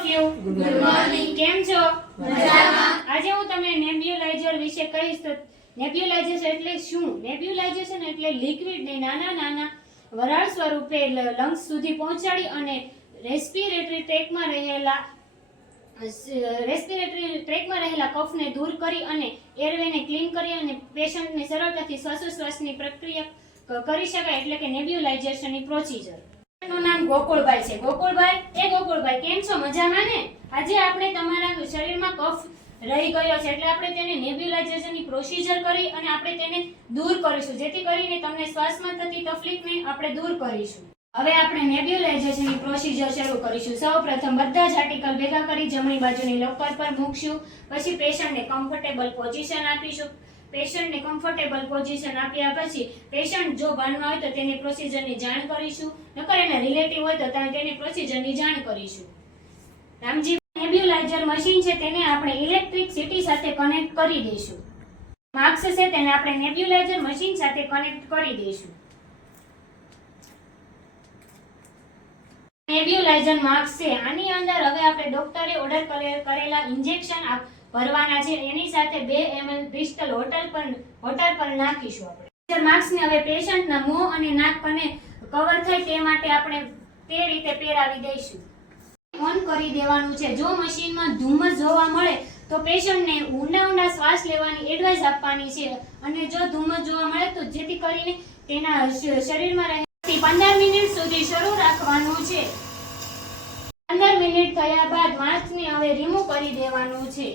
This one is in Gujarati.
Good morning. કેમ છો? મજામાં. આજે હું તમને નેબ્યુલાઇઝર વિશે કહીશ. તો નેબ્યુલાઇઝેશન એટલે શું? નેબ્યુલાઇઝેશન એટલે લિક્વિડને નાના નાના વરાળ સ્વરૂપે લંગ્સ સુધી પહોંચાડી અને રેસ્પિરેટરી ટ્રેકમાં રહેલા કફને દૂર કરી અને એરવેને ક્લીન કરી અને પેશન્ટને સરળતાથી શ્વાસોશ્વાસની પ્રક્રિયા કરી શકાય, એટલે કે નેબ્યુલાઇઝેશનની પ્રોસિજર. નું નામ ગોકુળભાઈ છે. ગોકુળભાઈ કેમ છો? મજામાં ને? આજે આપણે તમારા શરીરમાં કફ રહી ગયો છે એટલે આપણે તેને નેબ્યુલાઇઝેશનની પ્રોસિજર કરી અને આપણે તેને દૂર કરીશું, જેથી કરીને તમને શ્વાસમાં થતી તકલીફને આપણે દૂર કરીશું. હવે આપણે નેબ્યુલાઇઝેશનની પ્રોસિજર શરૂ કરીશું. સૌપ્રથમ બધા જ આર્ટિકલ ભેગા કરી જમણી બાજુની લોકર પર મૂકશું. પછી પેશન્ટને કમ્ફર્ટેબલ પોઝિશન આપીશું. પેશન્ટને કમ્ફર્ટેબલ પોઝિશન આપ્યા પછી પેશન્ટ જો ભાનમાં હોય તો તેની પ્રોસિજરની જાણ કરીશું, નકર એના રિલેટિવ હોય તો તેની પ્રોસિજરની જાણ કરીશું. રામજી, નેબ્યુલાઇઝર મશીન છે તેને આપણે ઇલેક્ટ્રિસિટી સાથે કનેક્ટ કરી દઈશું. માસ્ક છે તેને આપણે નેબ્યુલાઇઝર મશીન સાથે કનેક્ટ કરી દઈશું. નેબ્યુલાઇઝર માસ્ક છે, આની અંદર હવે આપણે ડોક્ટરે ઓર્ડર કરેલા ઇન્જેક્શન ભરવાના છે. એની સાથે 2 ml પિસ્ટલ હોટર પર નાખીશું. આપણે માસ્કને હવે પેશન્ટના મોં અને નાક પર કવર થાય તે માટે આપણે તે રીતે પહેરાવી દઈશું. ઓન કરી દેવાનું છે. જો મશીનમાં ધુમ્મસ જોવા મળે તો પેશન્ટને ઊંડા શ્વાસ લેવાની એડવાઇસ આપવાની છે, અને જો ધુમ્મસ જોવા મળે તો જેથી કરીને તેના શરીરમાં રહેતી 15 મિનિટ સુધી શરૂ રાખવાનું છે. 15 મિનિટ થયા બાદ માસ્કને હવે રિમૂવ કરી દેવાનું છે.